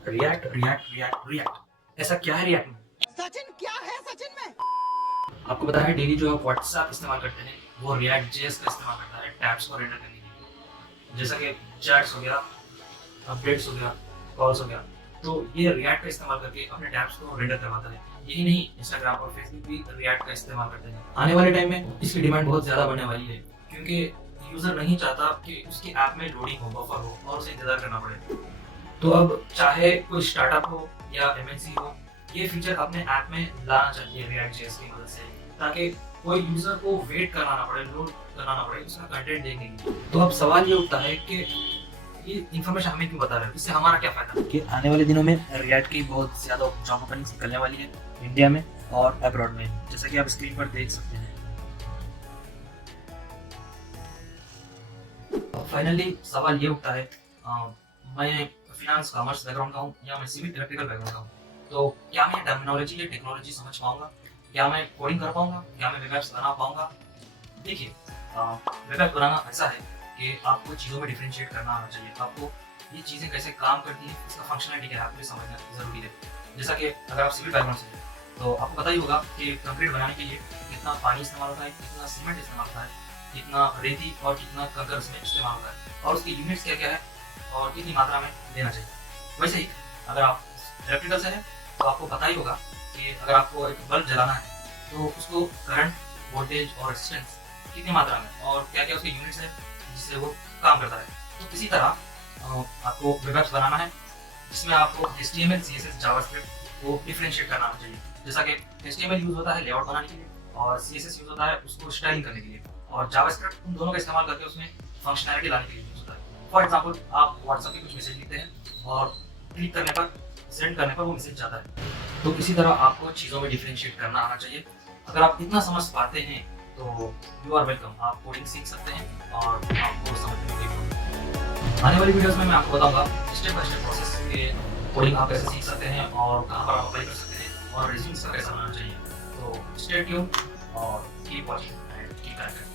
React react react react, ऐसा क्या है रिएक्ट में? सचिन क्या है सचिन में। आपको पता है डेली जो आप व्हाट्सएप इस्तेमाल करते हैं वो रिएक्ट जेएस का इस्तेमाल करता है टैब्स को रेंडर करने के लिए, जैसा कि चैट्स हो गया, अपडेट्स हो गया, कॉल्स हो गया। तो ये रिएक्ट का इस्तेमाल करके अपने टैब्स को रेंडर करवाता है। यही नहीं, इंस्टाग्राम और फेसबुक भी रिएक्ट का इस्तेमाल करते हैं। आने वाले टाइम में इसकी डिमांड बहुत ज़्यादा बढ़ने वाली है, क्योंकि यूज़र नहीं चाहता कि उसकी ऐप में लोडिंग हो, बफर हो और उसे इंतजार करना पड़े। तो अब चाहे कोई स्टार्टअप हो या एमएनसी हो, ये फीचर अपने ऐप में लाना चाहिए रिएक्ट जेएस की मदद से, ताकि कोई यूजर को वेट करना ना पड़े, लोड करना ना पड़े उसका कंटेंट देखने के लिए। तो अब सवाल ये उठता है कि ये इन्फॉर्मेशन हमें क्यों बता रहे हैं, इससे हमारा क्या फायदा? कि आने वाले दिनों में रिएक्ट की बहुत ज़्यादा जॉब ओपनिंग्स निकलने वाली है इंडिया में और अब्रॉड में, जैसा कि आप स्क्रीन पर देख सकते हैं। फाइनली सवाल ये उठता है, मैं फिनांस कॉमर्स बैकग्राउंड का हूँ या मैं सिविल इलेक्ट्रिकल बैकग्राउंड का हूँ, तो क्या मैं टर्मिनोलॉजी या टेक्नोलॉजी समझ पाऊंगा? क्या मैं कोडिंग कर पाऊंगा? क्या मैं वेब एप्स बना पाऊंगा? देखिए, वेब ऐप बनाना ऐसा है कि आपको चीज़ों में डिफरेंशिएट करना आना चाहिए। आपको ये चीज़ें कैसे काम करती हैं, इसका फंक्शनलिटी क्या है, आपको ये समझना ज़रूरी है। जैसा कि अगर आप सिविल बैकग्राउंड से हैं, तो आपको पता ही होगा कि कंक्रीट बनाने के लिए कितना पानी इस्तेमाल होता है, कितना सीमेंट इस्तेमाल होता है, कितना रेती और कितना कंकर इसमें इस्तेमाल होता है, और उसकी यूनिट्स क्या क्या है और कितनी मात्रा में देना चाहिए। वैसे ही अगर आप इलेक्ट्रिकल से हैं, तो आपको पता ही होगा कि अगर आपको एक बल्ब जलाना है तो उसको करंट, वोल्टेज और रेजिस्टेंस कितनी मात्रा में और क्या क्या उसके यूनिट्स है जिससे वो काम करता है। तो इसी तरह आपको वेब एप्स बनाना है जिसमें आपको HTML, CSS, जावास्क्रिप्ट को डिफरेंशिएट करना आना चाहिए। जैसा कि HTML यूज होता है लेआउट बनाने के लिए और CSS यूज होता है उसको स्टाइलिंग करने के लिए, और जावास्क्रिप्ट उन दोनों का इस्तेमाल करके उसमें फंक्शनैलिटी लाने के लिए यूज होता है। फॉर एग्जांपल, आप व्हाट्सएप पे कुछ मैसेज लिखते हैं और क्लिक करने पर, सेंड करने पर वो मैसेज जाता है। तो इसी तरह आपको चीज़ों में डिफरेंशिएट करना आना चाहिए। अगर आप इतना समझ पाते हैं तो यू आर वेलकम, आप कोडिंग सीख सकते हैं और आपको समझने में भी। आने वाली वीडियोस में मैं आपको बताऊंगा स्टेप बाय स्टेप प्रोसेस के कोडिंग आप कैसे सीख सकते हैं और कहाँ पर आप अप्लाई कर सकते हैं और रिज्यूम का कैसा बनाना चाहिए। तो स्टे ट्यून्ड और keep watching and keep connected.